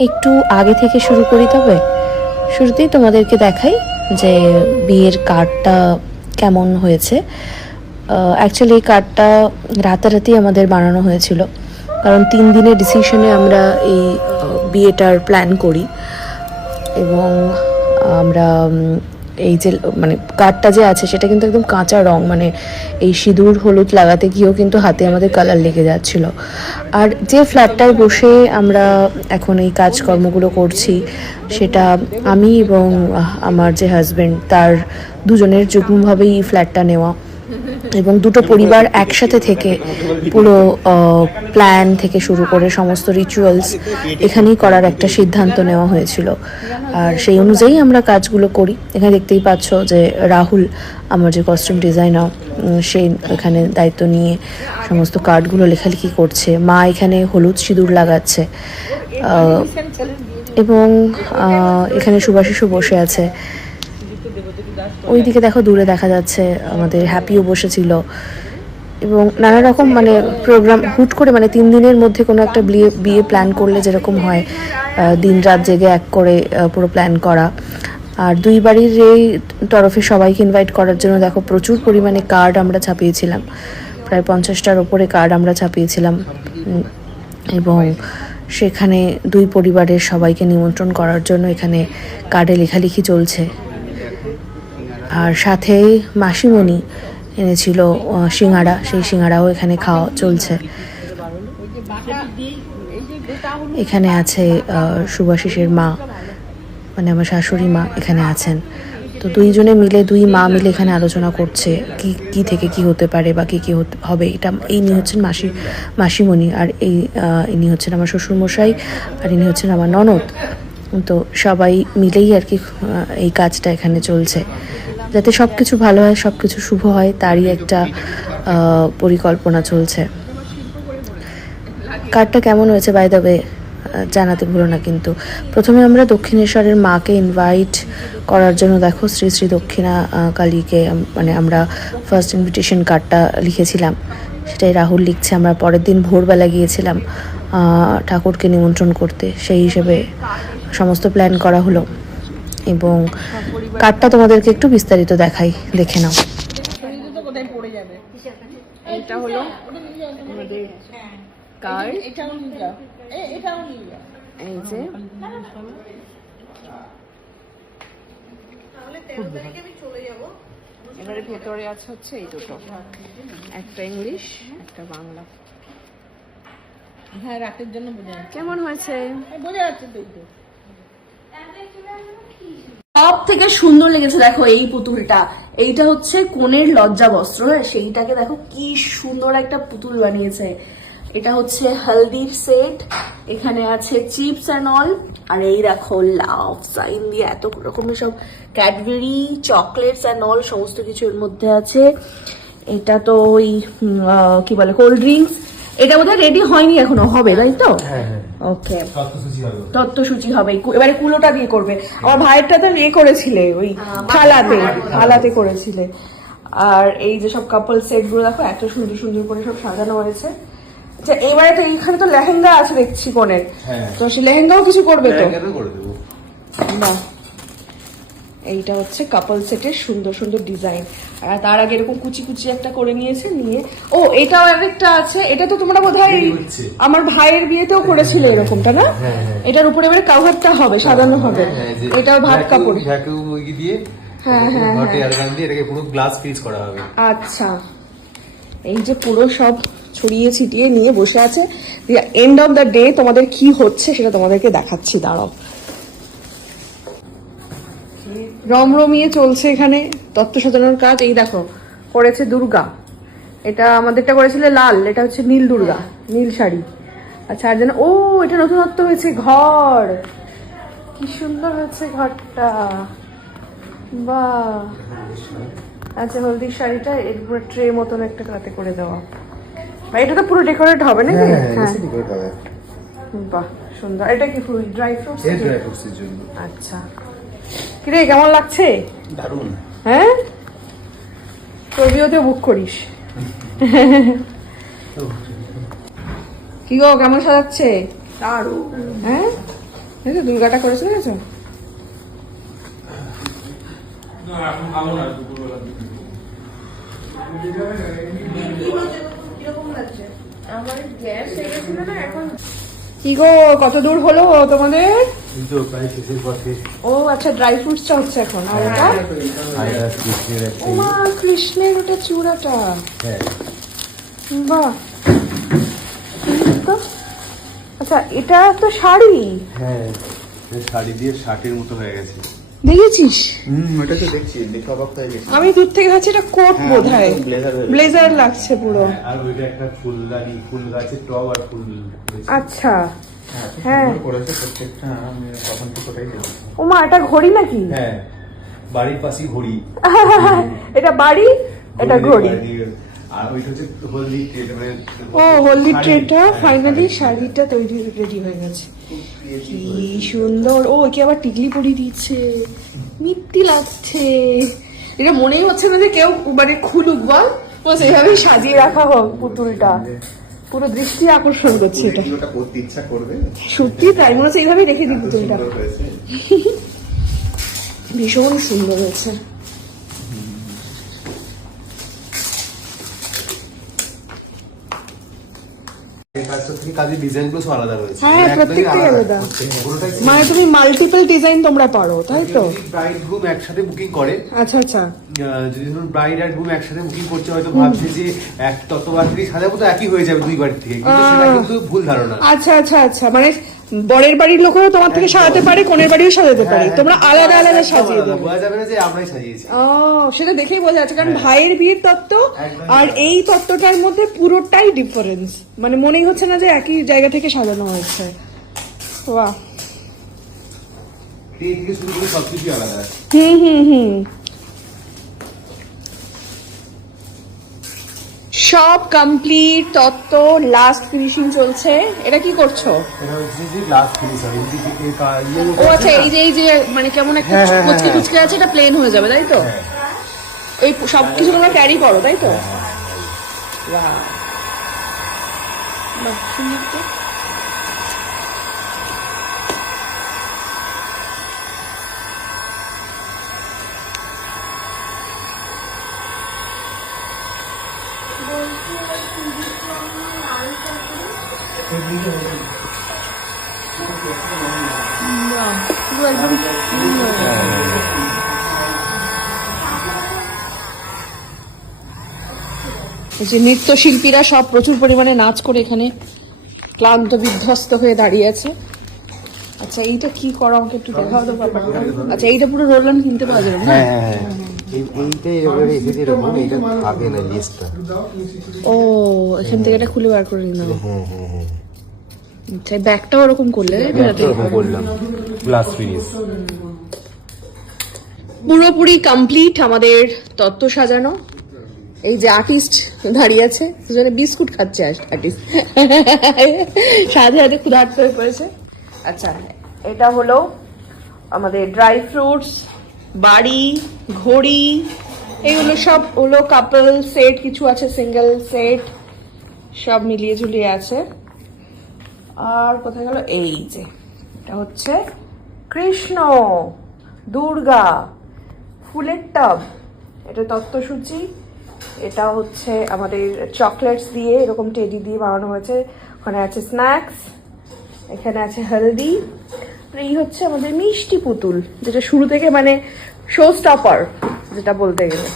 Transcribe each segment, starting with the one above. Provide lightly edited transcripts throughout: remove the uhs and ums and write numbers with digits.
একটু আগে থেকে শুরু করি, তবে শুরুতেই তোমাদেরকে দেখাই যে বিয়ের কার্ডটা কেমন হয়েছে। অ্যাকচুয়ালি এই কার্ডটা রাতারাতি আমাদের বানানো হয়েছিল, কারণ 3 দিনের ডিসিশনে আমরা এই বিয়েটার প্ল্যান করি। এবং আমরা এই যে মানে কার্ডটা যে আছে সেটা কিন্তু একদম কাঁচা রং, মানে এই সিঁদুর হলুদ লাগাতে গিয়েও কিন্তু হাতে আমাদের কালার লেগে যাচ্ছিল। আর যে ফ্ল্যাটটায় বসে আমরা এখন এই কাজকর্মগুলো করছি সেটা আমি এবং আমার যে হাজব্যান্ড তার দুজনের যুগ্মভাবেই এই ফ্ল্যাটটা নেওয়া, এবং দুটো পরিবার একসাথে থেকে পুরো প্ল্যান থেকে শুরু করে সমস্ত রিচুয়ালস এখানেই করার একটা সিদ্ধান্ত নেওয়া হয়েছিল। আর সেই অনুযায়ী আমরা কাজগুলো করি। এখানে দেখতেই পাচ্ছ যে রাহুল, আমার যে কস্টিউম ডিজাইনার, সে এখানে দায়িত্ব নিয়ে সমস্ত কার্ডগুলো লেখালেখি করছে। মা এখানে হলুদ সিঁদুর লাগাচ্ছে, এবং এখানে সুভাষিসও বসে আছে। ওইদিকে দেখো দূরে দেখা যাচ্ছে আমাদের হ্যাপিও বসেছিল। এবং নানা রকম মানে প্রোগ্রাম হুট করে, মানে 3 দিনের মধ্যে কোনো একটা বিয়ে প্ল্যান করলে যেরকম হয়, দিন রাত জেগে এক করে পুরো প্ল্যান করা। আর দুই বাড়ির এই তরফে সবাইকে ইনভাইট করার জন্য দেখো প্রচুর পরিমাণে কার্ড আমরা ছাপিয়েছিলাম, প্রায় 50টার ওপরে কার্ড আমরা ছাপিয়েছিলাম। এবং সেখানে দুই পরিবারের সবাইকে নিমন্ত্রণ করার জন্য এখানে কার্ডে লেখালেখি চলছে। আর সাথে মাসিমণি এনেছিল সিঙ্গাড়া, সেই সিঙ্গাড়াও এখানে খাওয়া চলছে। এখানে আছে সুভাষিসের মা, মানে আমার শাশুড়ি মা এখানে আছেন। তো দুই মা মিলে এখানে আলোচনা করছে কি থেকে কি হতে পারে বা কি হবে। ইনি হচ্ছেন মাসিমণি, আর ইনি হচ্ছেন আমার শ্বশুরমশাই, আর ইনি হচ্ছেন আমার ননদ। তো সবাই মিলেই আর কি এই কাজটা এখানে চলছে, যাতে সব কিছু ভালো হয়, সব কিছু শুভ হয়, তারই একটা পরিকল্পনা চলছে। কার্ডটা কেমন হয়েছে বাই দ্য ওয়ে জানাতে ভুলো না কিন্তু। প্রথমে আমরা দক্ষিণেশ্বরের মাকে ইনভাইট করার জন্য দেখো শ্রী শ্রী দক্ষিণা কালীকে, মানে আমরা ফার্স্ট ইনভিটেশন কার্ডটা লিখেছিলাম, সেটাই রাহুল লিখছে। আমরা পরের দিন ভোরবেলা গিয়েছিলাম ঠাকুরকে নিমন্ত্রণ করতে, সেই হিসেবে সমস্ত প্ল্যান করা হলো। এবং কার্ডটা তোমাদেরকে একটু বিস্তারিত দেখাই, দেখে নাও। এটা হলো আমাদের কার্ড, এই যে এবারে ভেতরে আছে হচ্ছে এই দুটো, একটা ইংলিশ একটা বাংলা। হ্যাঁ, রাতের জন্য বোঝা কেমন হয়েছে, বোঝা যাচ্ছে তো। সব থেকে সুন্দর লেগেছে দেখো এই পুতুলটা। এইটা হচ্ছে কনের লজ্জা বস্ত্র, হ্যাঁ সেইটাকে দেখো কি সুন্দর একটা পুতুল বানিয়েছে। এটা হচ্ছে হলদির সেট, এখানে আছে চিপস অ্যান্ড অল, আর এই দেখো লাভ সাইন দিয়ে এত রকমের সব ক্যাডবেরি চকলেটস অ্যান্ড অল সমস্ত কিছু এর মধ্যে আছে। এটা তো ওই কি বলে কোল্ড ড্রিঙ্কস। এটা বোধহয় রেডি হয়নি এখনো, হবে তাই তো? ওকে, তত্ত্বসূচি হবে। এবারে কুলোটা দিয়ে করবে। আমার ভাইয়েরটা তো ইয়ে করেছিলে ওই থালাতে করেছিলে। আর এই যে সব কাপল সেট গুলো দেখো এত সুন্দর সুন্দর করে সব সাজানো হয়েছে। আচ্ছা, এবারে তো এইখানে তো লেহেঙ্গা আছে দেখছি কোনের, তো সেই লেহেঙ্গাও কিছু করবে তো? বাহ, এইটা হচ্ছে কাপল সেটের সুন্দর সুন্দর ডিজাইন। আর তার আগে এরকম কুচি কুচি একটা করে নিয়েছে, নিয়ে ও এটাও আরেকটা আছে। এটা তো তোমরা বোধহয় আমার ভাইয়ের বিয়েতেও করেছিলে এরকমটা না? এটার উপরে এবারে কাভারটা হবে, সাজানো হবে। এটাও ভাত কাপড় দিয়ে, হ্যাঁ হ্যাঁ এটাকে পুরো গ্লাস ফিক্স করা হবে। আচ্ছা, এই যে পুরো সব ছড়িয়ে ছিটিয়ে নিয়ে বসে আছে। এন্ড অফ দ্য ডে তোমাদের কি হচ্ছে সেটা তোমাদেরকে দেখাচ্ছি, দাঁড়াও। রমরমিয়ে চলছে এখানে তত্ত্ব সাজানোর কাজ। এই দেখো করেছে দুর্গা, এটা আমাদেরটা করেছিল লাল, এটা হচ্ছে নীল দুর্গা, নীল শাড়ি। আচ্ছা, আর যেন ও এটা নতুনত্ব হয়েছে ঘর, কি সুন্দর হয়েছে ঘরটা, বাহ। আচ্ছা, হলদির শাড়িটা এর উপরে ট্রে মতন একটা কাতে করে দেওয়া। এটা তো পুরো ডেকোরেট হবে নাকি? হ্যাঁ, বাহ সুন্দর। এটা কি ফুল ড্রাই ফ্রুটস? এর জন্য। আচ্ছা, কিরে কেমন লাগছে? দারুণ। হ্যাঁ, তোর বিয়েতেও বুক করিস। কি গো, কেমন সাজাচ্ছে? দারুণ। হ্যাঁ, দেখো দুর্গাটা করেছো, দেখেছো? কি গো, কত দূর হলো তোমাদের? ও আচ্ছা, ড্রাই ফ্রুটসটা হচ্ছে এখন। আর ওটা ও মা, কৃষ্ণের ওটা চূড়াটা। বাহ, আচ্ছা এটা তো শাড়ি। হ্যাঁ, শাড়ি দিয়ে শার্টের মতো হয়ে গেছে। দেখেছিস? ওটা তো দেখছি, দেখে অবাক হয়ে গেছে। আমি দূর থেকে ভাবছি এটা কোট বোধহয়, ব্লেজার লাগছে পুরো। আর ওইটা একটা ফুলদানি, ফুল গাছের টব আর ফুল। আচ্ছা হ্যাঁ, করেছে প্রত্যেকটা, আমি তখন তো ওটাই দেখি। ও মা, এটা ঘড়ি নাকি? হ্যাঁ, বাড়ির পাশেই ঘড়ি। এটা বাড়ি, এটা ঘড়ি। আর ওইটা হচ্ছে হলদি ট্রে, মানে ও হলদি ট্রেটা ফাইনালি শাড়িটা তৈরি রেডি হয়ে গেছে। কি সুন্দর। ও কি আবার টিকলি পরিয়ে দিচ্ছে, মিত্তি লাগছে। এটা মনেই হচ্ছে না যে কেউ মানে খুলুক, বল সেইভাবেই সাজিয়ে রাখা হোক পুতুলটা, পুরো দৃষ্টি আকর্ষণ করছে এটা। ওটা করতে ইচ্ছা করবে, সত্যি তাই মনে হচ্ছে এইভাবেই রেখে দিই পুতুলটা। সুন্দর হয়েছে। ভীষণ সুন্দর হয়েছে। এই কাজটা থেকে কাজের ডিজাইনগুলো সব আলাদা রয়েছে। হ্যাঁ, একদমই প্রত্যেকটাই আলাদা। পুরোটাই মানে তুমি মাল্টিপল ডিজাইন তোমরা পারো, তাই তো? ব্রাইড গ্রুম একসাথে বুকিং করে, আচ্ছা আচ্ছা। যদি ধরুন ব্রাইড আর গ্রুম একসাথে বুকিং করছে, হয়তো ভাবছে যে এক ততবার থেকে সাজাবো তো একই হয়ে যাবে দুই বাড়ি থেকে, কিন্তু সেটা কিন্তু ভুল ধারণা। আচ্ছা আচ্ছা আচ্ছা, মানে বরের বাড়ির লোকেরা তোমার থেকে সাজাতে পারে, কোনের বাড়িও সাজাতে পারে, তোমরা আলাদা আলাদা সাজিয়ে দেবে। বোঝা যাবে না যে আমরাই সাজিয়েছি। ও, সেটা দেখেই বোঝা যাচ্ছে, কারণ ভাইয়ের বিয়ের তত্ত্ব আর এই তত্ত্বটার মধ্যে পুরোটাই ডিফারেন্স, মানে মনেই হচ্ছে না যে একই জায়গা থেকে সাজানো হয়েছে। বাহ, ট্রে থেকে শুরু করে সবকিছু আলাদা। হুম হুম হুম, সব কমপ্লিট, তত্ত্ব লাস্ট ফিনিশিং চলছে। এটা কি করছো? এটা হচ্ছে যে গ্লাস ফিনিশ হবে, ও আচ্ছা, এই যে মানে কেমন একটা কুচকে কুচকে আছে, এটা প্লেন হয়ে যাবে, তাই তো? এই সবকিছু তোমরা ক্যারি করো, তাই তো? বাহ, বাহ, সুন্দর তো। বাহ, পুরো একদম সুন্দর। এই যে নৃত্যশিল্পীরা সব প্রচুর পরিমাণে নাচ করে এখানে ক্লান্ত বিধ্বস্ত হয়ে দাঁড়িয়ে আছে। আচ্ছা, এইটা কি করা, আমাকে একটু দেখাও তো ব্যাপারটা। আচ্ছা, এইটা পুরো রোলান কিনতে পাওয়া যাবে না? ও, এখান থেকে এটা খুলে বার করে নিলাম। আচ্ছা, ব্যাগটাও ওরকম করলে গ্লাস ফিনিশ পুরোপুরি কমপ্লিট আমাদের তত্ত্ব সাজানো। এই যে আর্টিস্ট দাঁড়িয়ে আছে, দুজনে বিস্কুট খাচ্ছে আর্টিস্ট, সাথে সাথে ক্ষুধার্ত হয়ে পড়েছে। আচ্ছা, এটা হলো আমাদের ড্রাই ফ্রুটস, বাড়ি, ঘড়ি, এইগুলো সব হলো কাপল সেট, কিছু আছে সিঙ্গেল সেট, সব মিলিয়ে ঝুলিয়ে আছে। আর কোথায় গেল? এই যে এটা হচ্ছে কৃষ্ণ, দুর্গা, ফুলের টব, এটা তত্ত্বসূচি। এটা হচ্ছে আমাদের চকলেটস দিয়ে, এরকম টেডি দিয়ে বানানো হয়েছে। ওখানে আছে স্ন্যাক্স, এখানে আছে হলদি। এই হচ্ছে আমাদের মিষ্টি পুতুল, যেটা শুরু থেকে মানে শো স্টপার যেটা বলতে গেলে।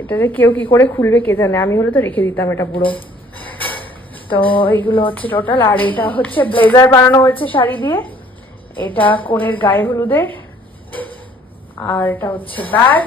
এটাতে কেউ কি করে খুলবে কে জানে, আমি হলে তো রেখে দিতাম এটা পুরো। তো এইগুলো হচ্ছে টোটাল। আর এটা হচ্ছে ব্লেজার বানানো হয়েছে শাড়ি দিয়ে, এটা কনের গায়ে হলুদের। আর এটা হচ্ছে ব্যাগ,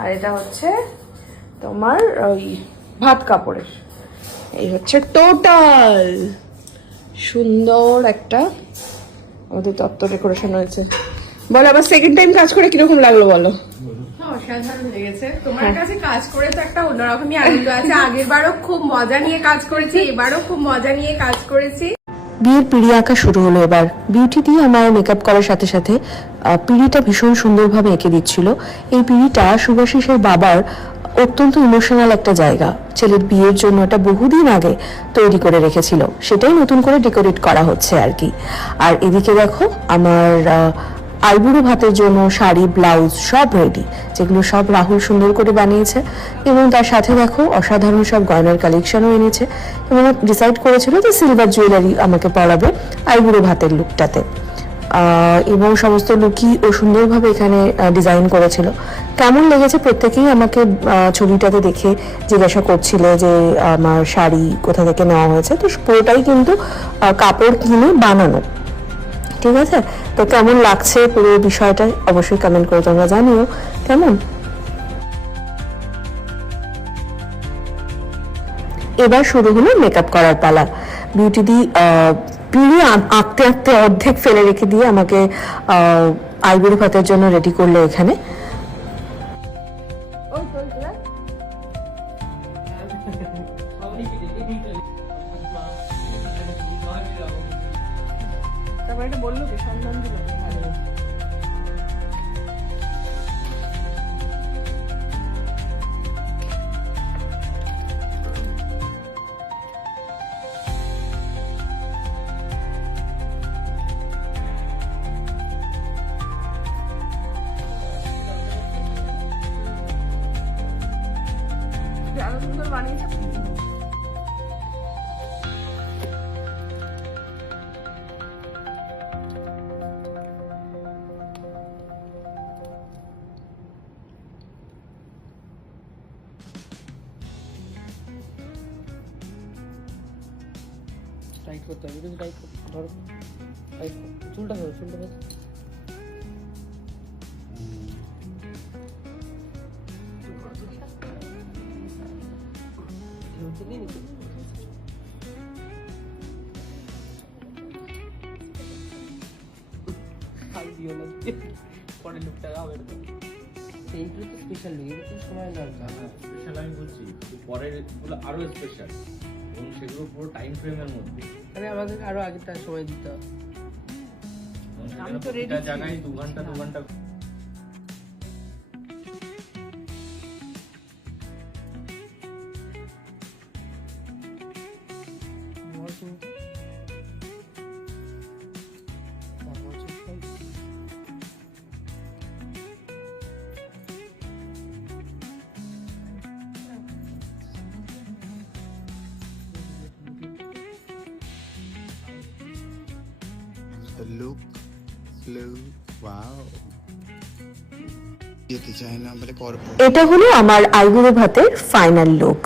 আর এটা হচ্ছে তোমার ওই ভাত কাপড়ের। এই হচ্ছে টোটাল সুন্দর একটা আমাদের তত্ত্ব ডেকোরেশন হয়েছে। বলো, আবার সেকেন্ড টাইম কাজ করে কিরকম লাগলো বলো? অসাধারণ লেগেছে। তোমার কাছে কাজ করে তো একটা অন্যরকমই আনন্দ আছে। আগের বারও খুব মজা নিয়ে কাজ করেছি, এবারও খুব মজা নিয়ে কাজ করেছি। বিয়ের পিঁড়ি আঁকা শুরু হলো এবার। বিউটি দিয়ে আমার মেকআপ করার সাথে সাথে পিঁড়িটা ভীষণ সুন্দরভাবে এঁকে দিচ্ছিল। এই পিঁড়িটা শুভাশিসের বাবার অত্যন্ত ইমোশনাল একটা জায়গা, ছেলের বিয়ের জন্য এটা বহুদিন আগে তৈরি করে রেখেছিল, সেটাই নতুন করে ডেকোরেট করা হচ্ছে আর কি। আর এদিকে দেখো আমার আইবুড়ো ভাতের জন্য শাড়ি ব্লাউজ সব রেডি, যেগুলো সব রাহুল সুন্দর করে বানিয়েছে, এবং তার সাথে দেখো অসাধারণ সব গয়নার কালেকশনও এনেছে, এবং ডিসাইড করেছিল যে সিলভার জুয়েলারি আমাকে পরাবে আইবুড়ো ভাতের লুকটাতে। এবং সমস্ত লুকই ও সুন্দরভাবে এখানে ডিজাইন করেছিল। কেমন লেগেছে প্রত্যেকেই আমাকে ছবিটাতে দেখে জিজ্ঞাসা করছিল যে আমার শাড়ি কোথা থেকে নেওয়া হয়েছে। তো পুরোটাই কিন্তু কাপড় কিনে বানানো, ঠিক আছে? তো কেমন লাগছে পুরো বিষয়টা অবশ্যই কমেন্ট করে তোমরা জানিও কেমন। এবার শুরু হলো মেকআপ করার পালা। বিউটি দি পিঁড়ি আঁকতে আঁকতে অর্ধেক ফেলে রেখে দিয়ে আমাকে আইবুড়ো ভাতের জন্য রেডি করলো এখানে। তারপর এটা বললো কি সন্ধান দিল এত সুন্দর বানিয়েছে। টাইট করতে হবে, যদি টাইট ধরো, টাইট চুলটা ধরো, চুলটা ধরো। পরে লুকটা হবে তো, এইগুলো তো স্পেশাল লুক, এগুলো তো সময় দরকার। স্পেশাল আমি বলছি, পরের গুলো আরো স্পেশাল এবং সেগুলো পুরো টাইম ফ্রেমের মধ্যে। মানে আমাদের আরো আগেরটা সময় দিতে হবে। আমি তো রেডি জায়গায় 2 ঘন্টা look slow wow যেতে চাই না বলে পর এটা হলো আমার আইবুড়ো ভাতের ফাইনাল লুক।